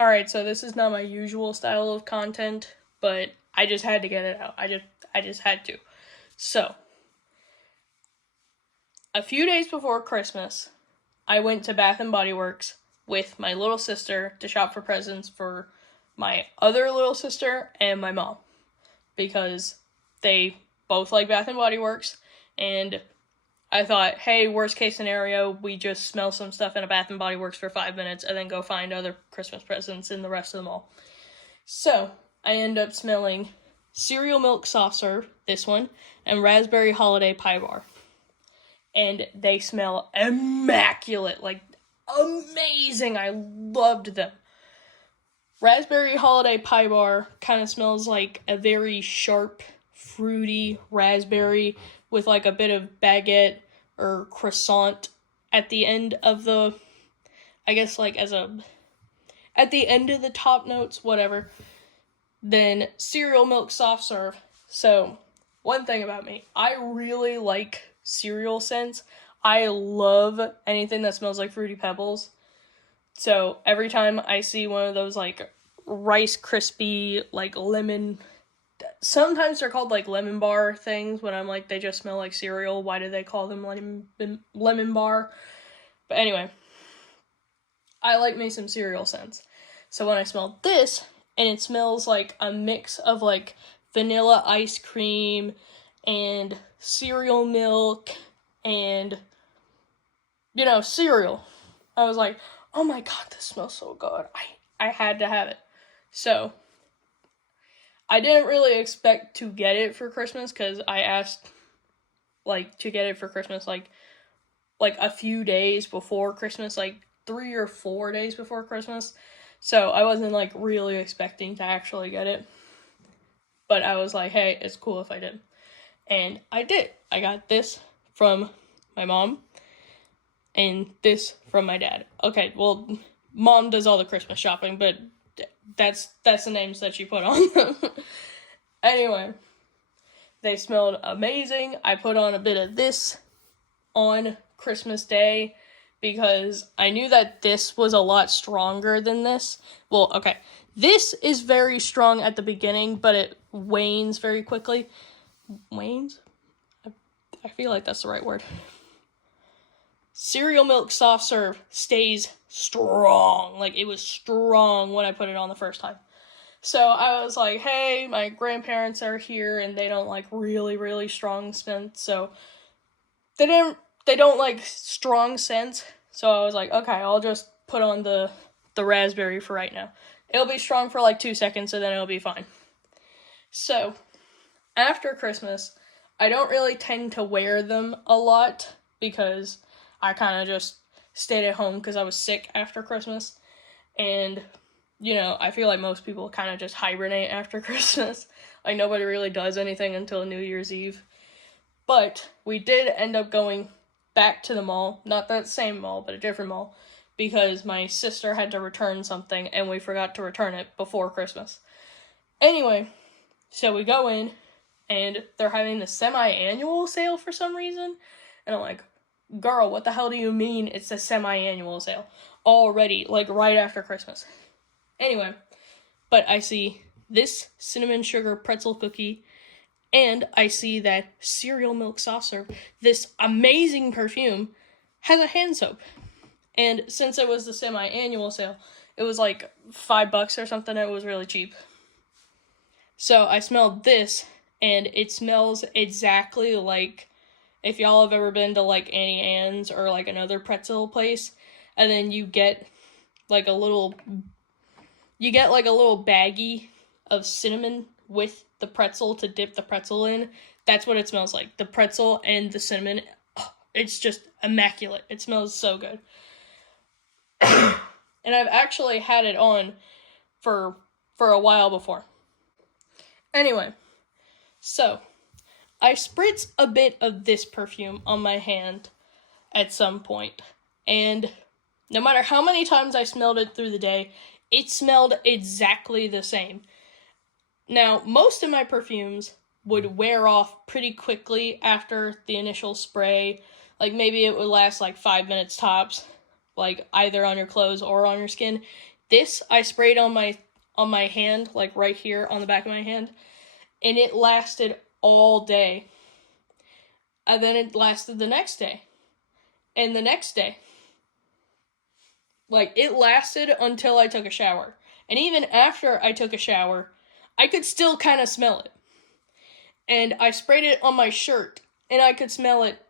Alright, so this is not my usual style of content, but I just had to get it out. I just had to. So, a few days before Christmas, I went to Bath and Body Works with my little sister to shop for presents for my other little sister and my mom, because they both like Bath and Body Works, and I thought, hey, worst case scenario, we just smell some stuff in a Bath and Body Works for 5 minutes and then go find other Christmas presents in the rest of the mall. So, I end up smelling cereal milk soft serve, this one, and raspberry holiday pie bar. And they smell immaculate, like amazing. I loved them. Raspberry holiday pie bar kind of smells like a very sharp, fruity raspberry with like a bit of baguette or croissant at the end of the, I guess like at the end of the top notes, whatever. Then cereal milk soft serve. So, one thing about me, I really like cereal scents. I love anything that smells like Fruity Pebbles. So, every time I see one of those like Rice Krispie, like lemon, sometimes they're called like lemon bar things, when I'm like, they just smell like cereal. Why do they call them lemon bar? But anyway, I like me some cereal scents. So when I smell this, and it smells like a mix of like vanilla ice cream and cereal milk and, cereal. I was like, oh my god, this smells so good. I had to have it. So, I didn't really expect to get it for Christmas, because I asked, to get it for Christmas, like a few days before Christmas, 3 or 4 days before Christmas. So, I wasn't, really expecting to actually get it. But I was like, hey, it's cool if I did. And I did. I got this from my mom, and this from my dad. Okay, well, mom does all the Christmas shopping, but that's the names that she put on them. Anyway, they smelled amazing. I put on a bit of this on Christmas Day, because I knew that this was a lot stronger than this. Well, okay, this is very strong at the beginning, but it wanes very quickly. Wanes? I feel like that's the right word. Cereal milk soft serve stays strong. It was strong when I put it on the first time. So I was like, hey, my grandparents are here and they don't like really, really strong scents. So they don't like strong scents. So I was like, okay, I'll just put on the raspberry for right now. It'll be strong for 2 seconds and then it'll be fine. So after Christmas, I don't really tend to wear them a lot, because I kind of just stayed at home because I was sick after Christmas. And, I feel like most people kind of just hibernate after Christmas. Nobody really does anything until New Year's Eve. But we did end up going back to the mall. Not that same mall, but a different mall. Because my sister had to return something, and we forgot to return it before Christmas. Anyway, so we go in, and they're having the semi-annual sale for some reason. And I'm like, girl, what the hell do you mean it's a semi-annual sale? Already, right after Christmas. Anyway, but I see this cinnamon sugar pretzel cookie, and I see that cereal milk soft serve, this amazing perfume, has a hand soap. And since it was the semi-annual sale, it was $5 or something. It was really cheap. So I smelled this, and it smells exactly like if y'all have ever been to Annie Ann's or another pretzel place, and then you get a little baggie of cinnamon with the pretzel to dip the pretzel in. That's what it smells like. The pretzel and the cinnamon, it's just immaculate. It smells so good. And I've actually had it on for a while before. Anyway, so I spritz a bit of this perfume on my hand at some point, and no matter how many times I smelled it through the day, it smelled exactly the same. Now, most of my perfumes would wear off pretty quickly after the initial spray. Maybe it would last 5 minutes tops, either on your clothes or on your skin. This I sprayed on my hand, like right here on the back of my hand, and it lasted all day. And then it lasted the next day. And the next day. Like, it lasted until I took a shower. And even after I took a shower, I could still kind of smell it. And I sprayed it on my shirt, and I could smell it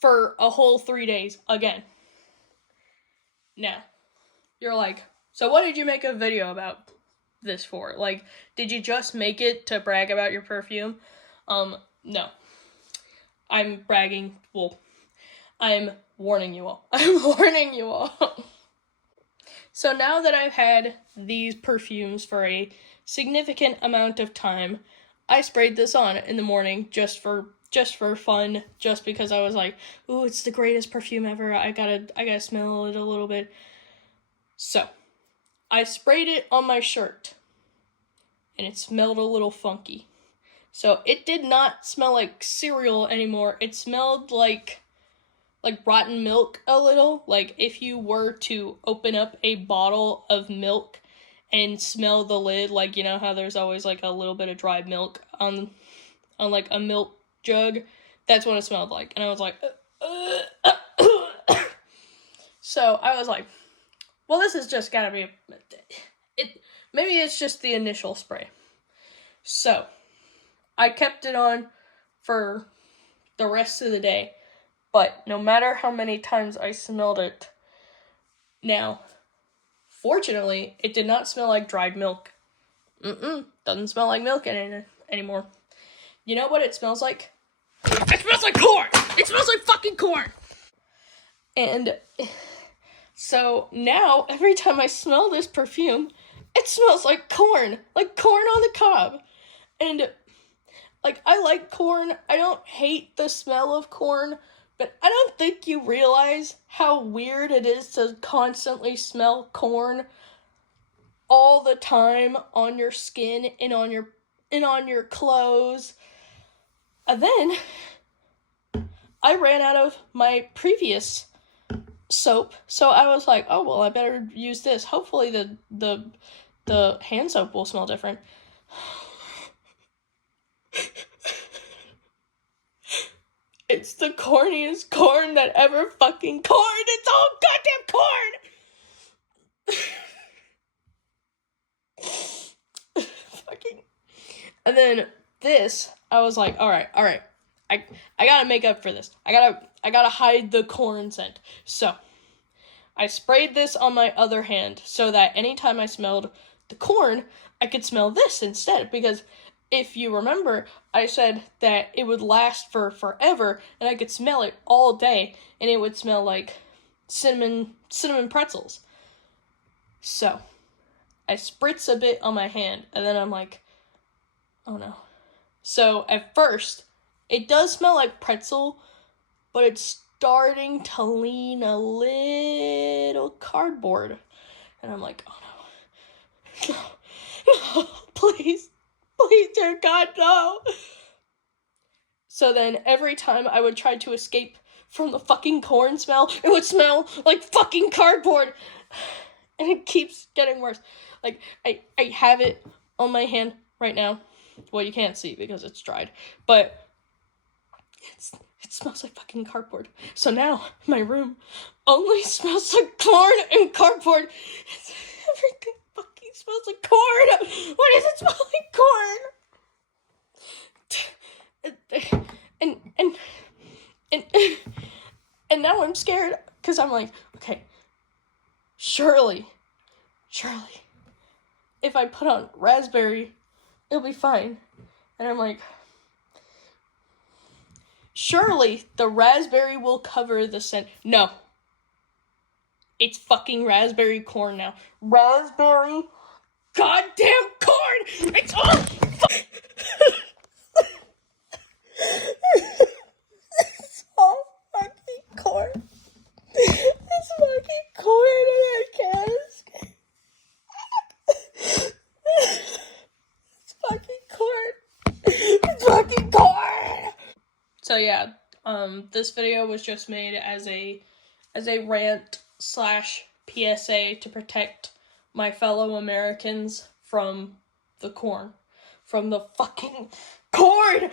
for a whole 3 days again. Now, you're like, so what did you make a video about this for? Like, did you just make it to brag about your perfume? No. I'm bragging, well, I'm warning you all. I'm warning you all. So now that I've had these perfumes for a significant amount of time, I sprayed this on in the morning just for fun, just because I was like, ooh, it's the greatest perfume ever. I gotta smell it a little bit. So, I sprayed it on my shirt, and it smelled a little funky. So, it did not smell like cereal anymore. It smelled like rotten milk a little. Like, if you were to open up a bottle of milk and smell the lid, like, you know how there's always like a little bit of dried milk on like a milk jug? That's what it smelled like. And I was like, so I was like, well, this has just gotta be maybe it's just the initial spray. So I kept it on for the rest of the day, but no matter how many times I smelled it, now, fortunately, it did not smell like dried milk. Doesn't smell like milk anymore. You know what it smells like? It smells like corn! It smells like fucking corn! And so now, every time I smell this perfume, it smells like corn on the cob. And, like, I like corn. I don't hate the smell of corn, but I don't think you realize how weird it is to constantly smell corn all the time on your skin and on your clothes. And then I ran out of my previous soap, so I was like, oh well, I better use this. Hopefully the hand soap will smell different. It's the corniest corn that ever fucking corned. It's all goddamn corn. Fucking. And then this, I was like, all right. I gotta make up for this. I gotta hide the corn scent. So I sprayed this on my other hand so that anytime I smelled the corn, I could smell this instead. Because if you remember, I said that it would last for forever and I could smell it all day and it would smell like cinnamon pretzels. So I spritz a bit on my hand and then I'm like, oh no. So at first, it does smell like pretzel, but it's starting to lean a little cardboard. And I'm like, oh no. No, please, dear God, no. So then every time I would try to escape from the fucking corn smell, it would smell like fucking cardboard. And it keeps getting worse. Like, I have it on my hand right now. Well, you can't see because it's dried. But it smells like fucking cardboard. So now, my room only smells like corn and cardboard. Everything fucking smells like corn. Why does it smell like corn? And now I'm scared because I'm like, okay, surely, if I put on raspberry, it'll be fine. And I'm like, surely the raspberry will cover the scent. No. It's fucking raspberry corn now. Raspberry goddamn corn! It's all it's all fucking corn. It's fucking corn and I can't escape. It's fucking corn. It's fucking corn! So yeah, this video was just made as a rant / PSA to protect my fellow Americans from the corn. From the fucking corn!